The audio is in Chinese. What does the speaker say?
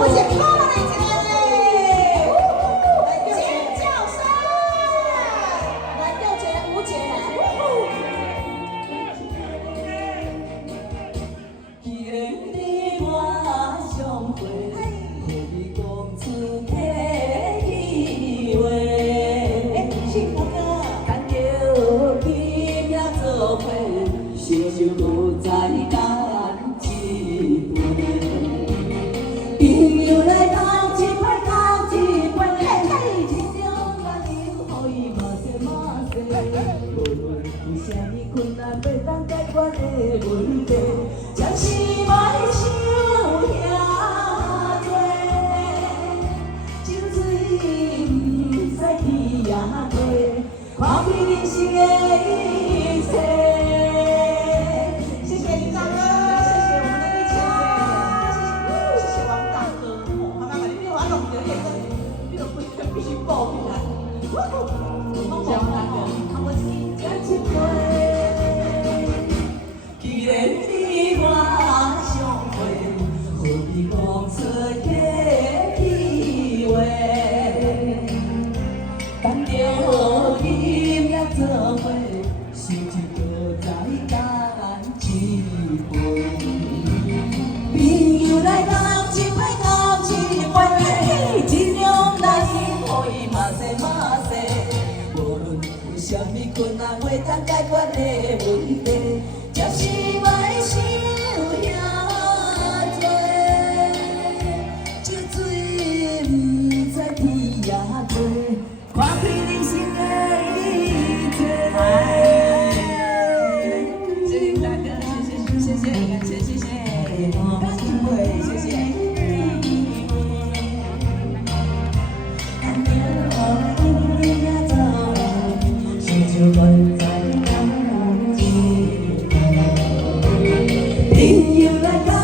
我先敲了那一节，尖叫声，来六节五节。今日我相会，互你讲出客气话。幸福歌，牵着你也做伙，心就不再干一杯。朋友来同一杯，同一杯，这种感情可以马西马西。无论有啥物困难，袂当解决的问题，暂时莫想遐多。酒醉不知天也地，看开人生的一切。谢谢林大哥，谢谢我们的李强，谢谢王大哥，妈妈把你电话弄掉，你都不必须报起来。江大哥，我心甘情愿。既然你我相会，何必讲出客气话？等着今夜做伙，心就不再干一杯。朋友来同一杯，同一杯，尽量来可以马西马西。无论有啥物困难，袂当解决的问题，暂时莫想遐多。酒醉不知天也地，看开人生的一切。谢谢大哥，谢谢，感谢，谢谢，感谢，谢谢。就不再感激，朋友来。